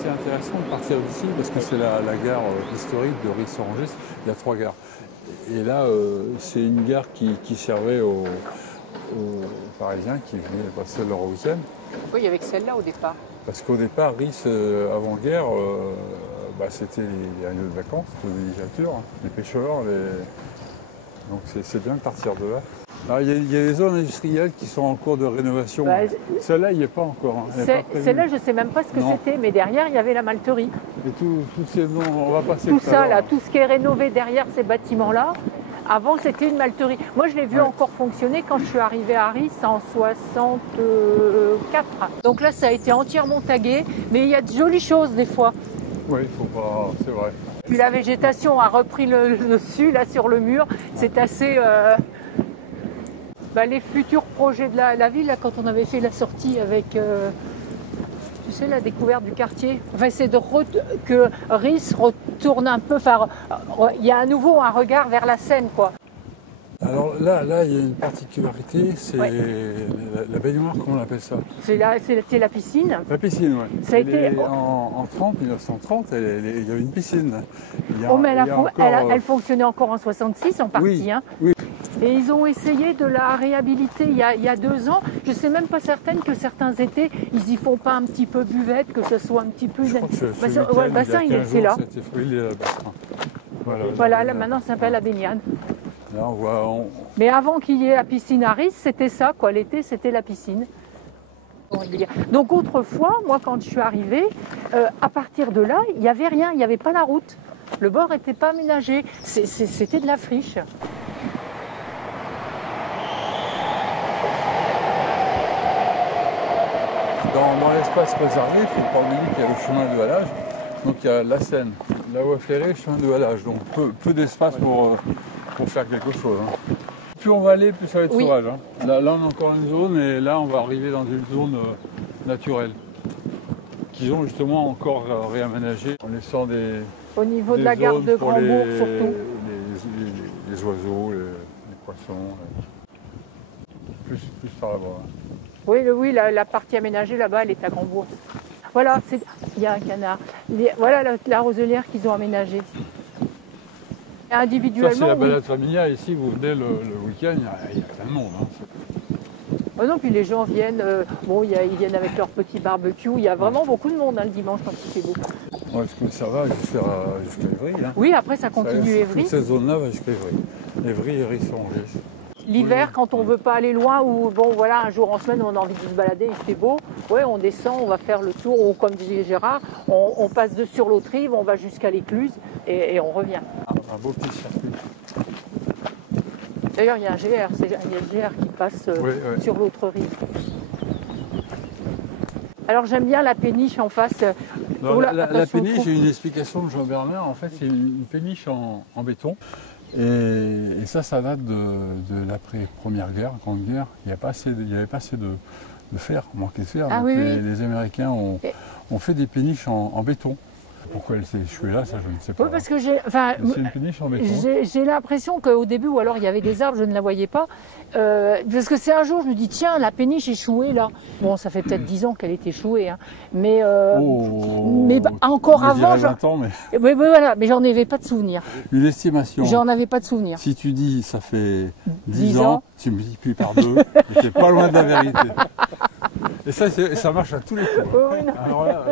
assez intéressant de partir d'ici parce que c'est la gare historique de Ris-Orangis. Il y a 3 gares. Et là, c'est une gare qui servait aux Parisiens qui venaient passer leur week-end. Oui, avec celle-là au départ. Parce qu'au départ, Ris, avant-guerre, c'était les lieux de vacances, les villégiatures, les pêcheurs. Donc c'est bien de partir de là. Alors, il y a des zones industrielles qui sont en cours de rénovation. Celle-là, il n'y est pas encore. Celle-là, je ne sais même pas ce que c'était, mais derrière, il y avait la malterie. Et toutes ces noms, on va passer tout ça, là, tout ce qui est rénové derrière ces bâtiments-là, avant, c'était une malterie. Moi, je l'ai vu encore fonctionner quand je suis arrivée à Ris en 64. Donc là, ça a été entièrement tagué, mais il y a de jolies choses des fois. Oui, il faut pas, c'est vrai. Puis la végétation a repris le dessus, là, sur le mur. C'est assez... les futurs projets de la ville, là, quand on avait fait la sortie avec, tu sais, la découverte du quartier, c'est que Ris retourne un peu, il y a à nouveau un regard vers la Seine, quoi. Alors là, il y a une particularité, c'est la baignoire, comment on appelle ça? C'est la piscine. La piscine, oui. Ça a été... En 1930, il y avait une piscine. Elle fonctionnait encore en 66 en partie. Oui, hein. oui. Et ils ont essayé de la réhabiliter il y a 2 ans. Je ne suis même pas certaine que certains étés, ils y font pas un petit peu buvette, que ce soit un petit peu... Je crois que le bassin, c'est là. Voilà, là maintenant ça s'appelle la baignade. Là, Mais avant qu'il y ait la piscine à Ris, c'était ça, quoi. L'été, c'était la piscine. Donc autrefois, moi quand je suis arrivée, à partir de là, il n'y avait rien, il n'y avait pas la route. Le bord n'était pas aménagé, c'était de la friche. Dans l'espace réservé, il faut pas oublier qu'il y a le chemin de halage. Donc il y a la Seine, la voie ferrée, le chemin de halage. Donc peu d'espace pour faire quelque chose. Hein. Plus on va aller, plus ça va être sauvage. Hein. Là, on a encore une zone, et là, on va arriver dans une zone naturelle qu'ils ont justement encore réaménagée en laissant au niveau de la gare de Grand-Bourg, surtout. Les oiseaux, les poissons, plus par là-bas. Hein. Oui, la partie aménagée là-bas, elle est à Grand-Bourg. Voilà, il y a un canard. Voilà la roselière qu'ils ont aménagée. Individuellement. Ça, c'est la balade familiale. Ici, vous venez le week-end, il y a plein de monde. Hein. Oh non, puis les gens viennent, ils viennent avec leur petit barbecue. Il y a vraiment beaucoup de monde le dimanche quand il fait beau. Ouais, parce que ça va jusqu'à Évry. Hein. Oui, après ça continue Évry. Toute cette zone-là va jusqu'à Évry. Évry et Ris-Orangis. L'hiver, quand on ne veut pas aller loin, ou un jour en semaine, on a envie de se balader, il fait beau, on descend, on va faire le tour, ou comme disait Gérard, on passe sur l'autre rive, on va jusqu'à l'Écluse et on revient. Un beau petit circuit. D'ailleurs, il y a un GR, qui passe sur l'autre rive. Alors j'aime bien la péniche en face. La péniche, j'ai une explication de Jean-Bernard. En fait, c'est une péniche en béton. Et ça date de l'après-première guerre, grande guerre. Il n'y avait pas assez de fer, manquait de fer. Ah, donc oui, les Américains ont fait des péniches en béton. Pourquoi elle s'est échouée là, ça je ne sais pas. Oui, parce que c'est une péniche en béton. J'ai l'impression qu'au début, ou alors il y avait des arbres, je ne la voyais pas. Parce que c'est un jour, je me dis, tiens, la péniche échouée là. Bon, ça fait peut-être 10 ans qu'elle est échouée. Hein. Mais encore avant. 20 ans, mais j'en avais pas de souvenir. Une estimation. J'en avais pas de souvenir. Si tu dis ça fait 10 ans, tu multiplies par 2, tu n'es pas loin de la vérité. Et ça marche à tous les coups. Oui, alors là,